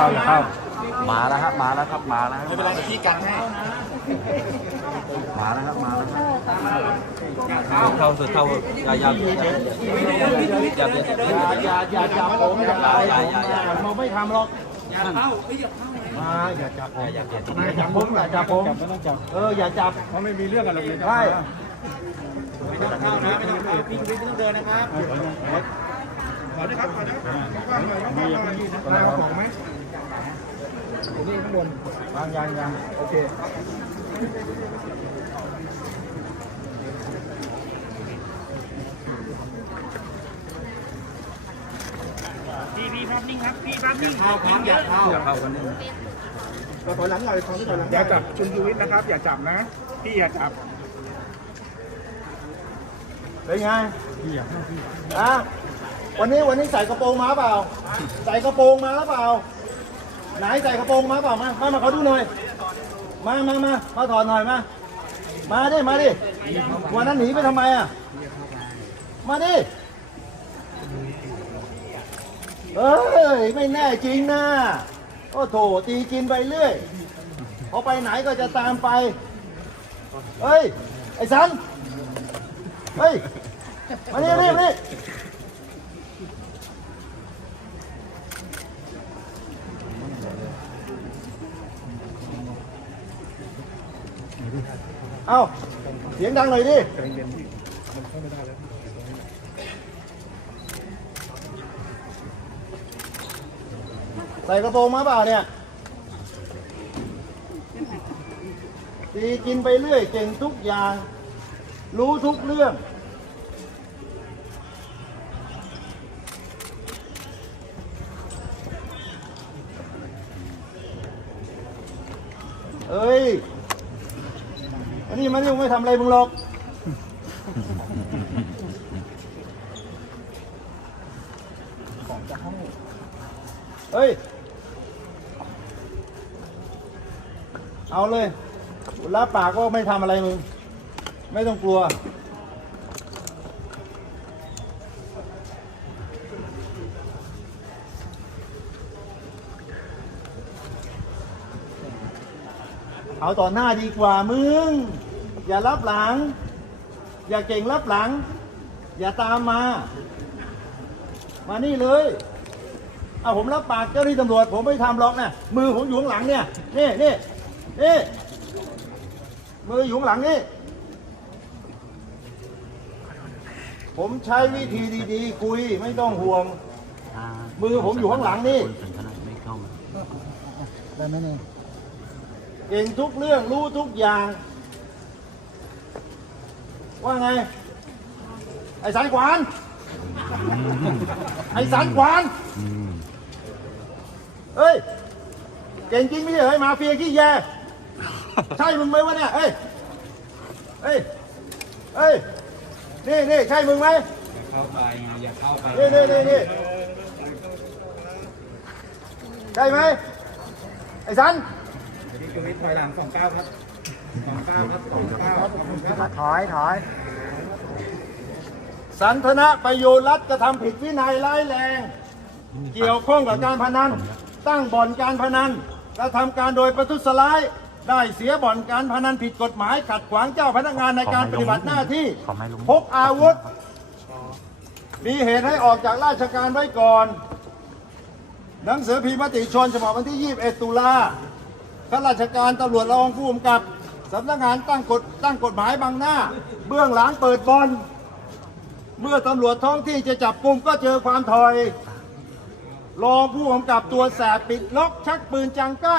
เข้าอย่าเข้ามาแล้วครับมาแล้วครับมาแล้วไม่เป็นไรเดี๋ยวพี่กันให้มาแล้วครับมาแล้วครับเข้าสุดเข้าอย่าอย่าอย่าอย่าอย่าอย่าอย่าจับผมอย่าอะไรผมผมไม่ทำหรอกอย่าเข้าไม่อย่าเข้ามาอย่าจับผมอย่าจับผมอย่าจับผมไม่ต้องจับเอออย่าจับเขาไม่มีเรื่องกันหรอกเลยใช่ไม่ต้องเข้านะไม่ต้องเข้าพี่ไม่ต้องเดินนะครับขอด้วยครับขอด้วยครับมาของไหมนี่ข้างบนยังยังยังโอเคพี่พี่ภาพนิ่งครับพี่ภาพนิ่งเข้าครับอย่าเข้าอย่าเข้ากันนี่เราถอยหลังหน่อยถอยหลังอย่าจับชุนชีวิตนะครับ อย่าจับนะ พี่อย่าจับเป็นไงพี่อย่าอะวันนี้วันนี้ใส่กระโปรงมาเปล่า ใส่กระโปรงมาหรือเปล่า ไหนใส่กระโปรงมาเปล่ามามามาเขาดูหน่อย มามามามาถอดหน่อยมา มาดิ มาดิ วันนั้นหนีไปทำไมอะ มาดิ เอ้ย ไม่แน่จริงนะโอ้โถตีกินไปเรื่อยเขาไปไหนก็จะตามไป เฮ้ย ไอ้สัน เฮ้ย มานี่มานี่มานี่ เอ้าเสียงดังหน่อยดิใส่กระโปรงมาเปล่าเนี่ยตีกินไปเรื่อยเก่งทุกอย่าง รู้ทุกเรื่อง เอ้ย อันนี้ มันยังไม่ทำอะไรมึงหรอก เฮ้ย เอาเลยรับปากว่าไม่ทำอะไรมึง ไม่ต้องกลัว เอาต่อหน้าดีกว่ามึง อย่ารับหลัง อย่าเก่งรับหลัง อย่าตามมา มานี่เลยเอาผมรับปากเจ้าหน้าที่ตำรวจ ผมไม่ทำหรอกนะมือผมอยู่ข้างหลังเนี่ยนี่นี่นี่มืออยู่ข้างหลังนี่ผมใช้วิธีดีๆ คุยไม่ต้องห่วง มือผมอยู่ข้างหลังนี่ได้ไหมเนี่ยเก่งทุกเรื่องรู้ทุกอย่าง ว่าไง ไอ้สันขวาน ไอ้สันขวาน เฮ้ย เก่งจริงไม่ใช่เหรอไอ้มาเฟียขี้แยใช่มึงไหมวะเนี่ย เฮ้ย เฮ้ย เฮ้ย นี่นี่ใช่มึงไหมเข้าไปอย่าเข้าไปนี่นี่นี่นี่ใช่ไหมไอ้สันพี่ชูวิทย์ถอยหลังสองเก้าครับ สองเก้าครับสองเก้าครับขอบคุณครับถอยถอยสันทนะประโยชน์รัฐกระทำผิดวินัยร้ายแรง เกี่ยวข้องกับการพนัน ตั้งบ่อนการพนันกระทำการโดยประทุษร้ายได้เสียบ่อนการพนันผิดกฎหมาย ขัดขวางเจ้าพนักงานในการปฏิบัติหน้าที่พกอาวุธ มีเหตุให้ออกจากราชการไว้ก่อน หนังสือพิมพ์มติชนฉบับวันที่ 21 ตุลาข้าราชการตำรวจรองผู้กำกับ สำนักงานตั้งกฎตั้งกฎหมายบางหน้า เบื้องหลังเปิดบอลเมื่อตำรวจท้องที่จะจับกลุ่มก็เจอความถอย รองผู้กำกับตัวแสบปิดล็อกชักปืนจังก้า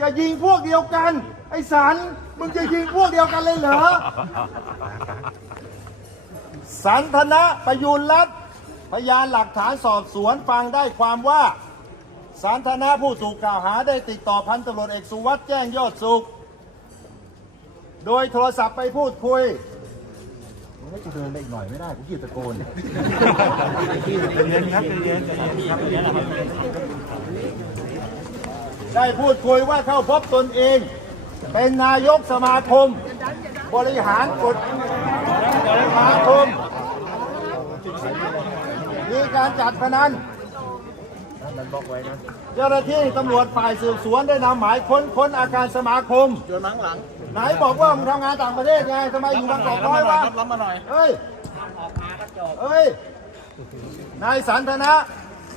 จะยิงพวกเดียวกัน ไอ้สันมึงจะยิงพวกเดียวกันเลยเหรอ สันทนะประยุนรัฐพยานหลักฐานสอบสวนฟังได้ความว่าสันทนะผู้ถูกกล่าวหาได้ติดต่อพันตำรวจเอกสุวัสด์แจ้งยอดสุข โดยโทรศัพท์ไปพูดคุยมึงไม่จะเดินไปอีกหน่อยไม่ได้กูขี้ตะโกนเย็นครับเย็นได้พูดคุยว่าเข้าพบตนเอง เป็นนายกสมาคม บริหารกฎสมาคมมีการจัดพนันเจ้าหน้าที่ตำรวจฝ่ายสืบสวนได้นำหมายค้นค้นอาการสมาคมโยนมังหลัง ไหนบอกว่ามึงทำงานต่างประเทศไงทำไมอยู่บางกอกน้อยวะรับมาหน่อยเฮ้ยเฮ้ย นายสันทนะ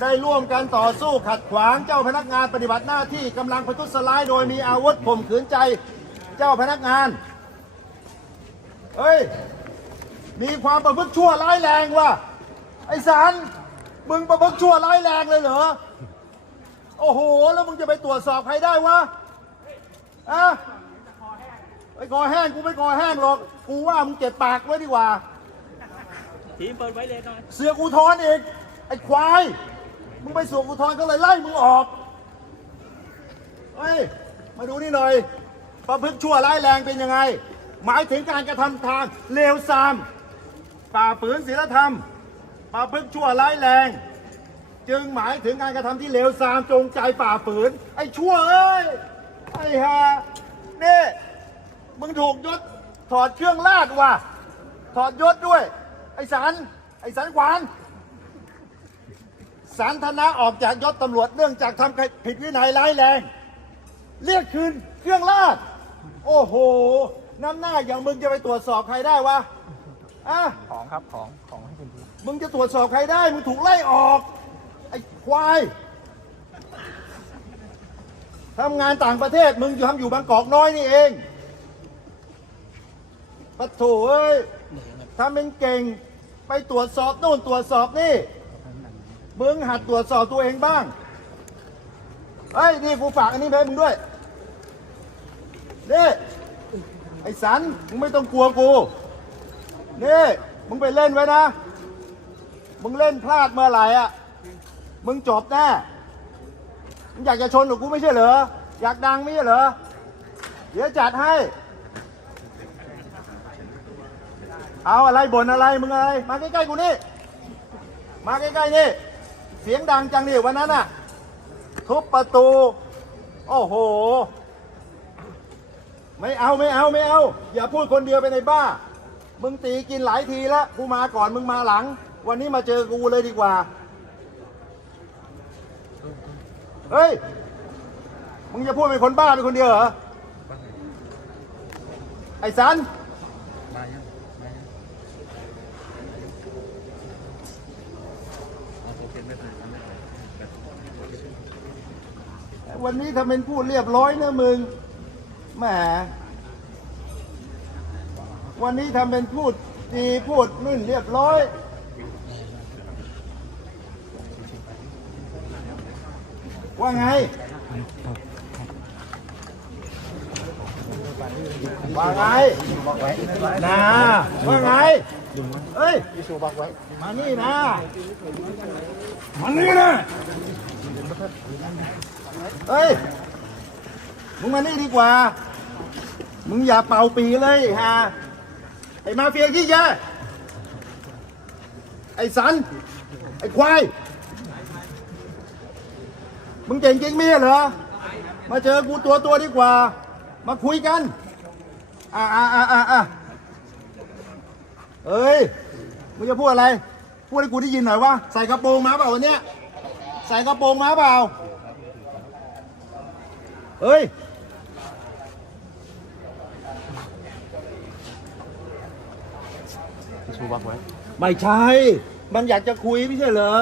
ได้ร่วมกันต่อสู้ขัดขวางเจ้าพนักงานปฏิบัติหน้าที่กำลังประทุษร้ายโดยมีอาวุธข่มขืนใจเจ้าพนักงาน เฮ้ย มีความประพฤติชั่วร้ายแรงว่ะ ไอ้สันมึงประพฤติชั่วร้ายแรงเลยเหรอ โอ้โห แล้วมึงจะไปตรวจสอบใครได้วะอะ ไปคอแห้งกูไม่คอแห้งหรอก กูว่ามึงเก็บปากไว้ดีกว่า ทีมเปิดไว้เลยหน่อยเสือกอุทธรณ์อีกไอ้ควาย มึงไปสวมอุทธรณ์ก็เลยไล่มึงออกเฮ้ยมาดูนี่หน่อยประพฤติชั่วร้ายแรงเป็นยังไง หมายถึงการกระทำทางเลวทรามป่าฝืนศีลธรรมประพฤติชั่วร้ายแรง จึงหมายถึงการกระทำที่เลวทรามจงใจฝ่าฝืน ไอ้ชั่วเอ้ยไอ้ฮานี่ มึงถูกยศถอดเครื่องราชว่ะ ถอดยศด้วย ไอ้สันไอ้สันขวานสันทนะออกจากยศตำรวจเนื่องจากทำผิดวินัยร้ายแรง เรียกคืนเครื่องราชโอ้โห น้ำหน้าอย่างมึงจะไปตรวจสอบใครได้วะอะของครับของของให้คุณดูมึงจะตรวจสอบใครได้ มึงถูกไล่ออก ไอ้ควายทำงานต่างประเทศมึงอยู่ทำอยู่บางกอกน้อยนี่เอง ปะโถเอ้ยทำเป็นเก่ง ไปตรวจสอบโน่นตรวจสอบนี่มึงหัดตรวจสอบตัวเองบ้างเฮ้ยนี่กูฝากอันนี้ไปให้มึงด้วยนี่ไอ้สันมึงไม่ต้องกลัวกูนี่มึงไปเล่นไว้นะ มึงเล่นพลาดเมื่อไหร่อะ มึงจบแน่มึงอยากจะชนกับกูไม่ใช่เหรอ อยากดังไม่ใช่เหรอ เดี๋ยวจัดให้ เอาอะไรบ่นอะไรมึงอะไร มาใกล้ๆกูนี่ มาใกล้ๆนี่ เสียงดังจังนี่วันนั้นน่ะ ทุบประตู โอ้โห ไม่เอาไม่เอาไม่เอา อย่าพูดคนเดียวไปในบ้า มึงตีกินหลายทีแล้วกูมาก่อนมึงมาหลัง วันนี้มาเจอกูเลยดีกว่า เฮ้ย มึงจะพูดเป็นคนบ้าเป็นคนเดียวเหรอ ไอ้สัน วันนี้ทำเป็นพูดเรียบร้อยนะมึงแหมวันนี้ทำเป็นพูดดีพูดนุ่นเรียบร้อย ว่าไงว่าไงนะว่าไง เฮ้ยมานี่นะ มานี่นะเฮ้ย มึงมานี่ดีกว่า มึงอย่าเป่าปีเลยฮะ ไอ้มาเฟียขี้แยไอ้สัน ไอ้ควาย มึงเก่งจริงไหมเหรอ มาเจอกูตัวตัวดีกว่า มาคุยกัน อ่าอ่าอ่าอ่าอ่า เอ้ยมึงจะพูดอะไร พูดให้กูได้ยินหน่อยวะใส่กระโปรงมาเปล่าวันเนี้ยใส่กระโปรงมาเปล่า เฮ้ย ชูบักไว้ ไม่ใช่ มันอยากจะคุยไม่ใช่เหรอ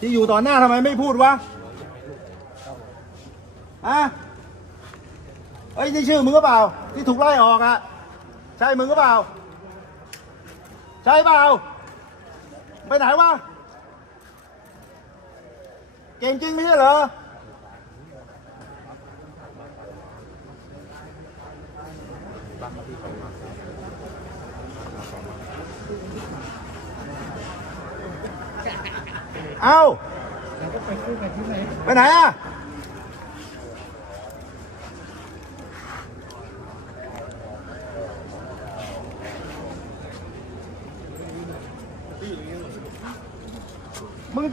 ที่อยู่ต่อหน้าทำไมไม่พูดวะอะเอ้ยนี่ชื่อมึงก็เปล่า ที่ถูกไล่ออกอะใช่มึงก็เปล่า ใช่เปล่า ไปไหนวะ เก่งจริงไม่ใช่เหรอ เอาไปไหนอะ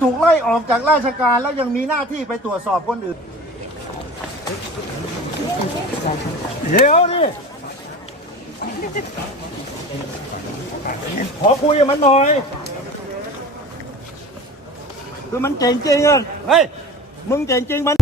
ถูกไล่ออกจากราชการแล้วยังมีหน้าที่ไปตรวจสอบคนอื่น เดี๋ยวนี่ขอคุยกับมันหน่อย คือมันเจ๋งจริงอะเฮ้ย มึงเจ๋งจริงมัน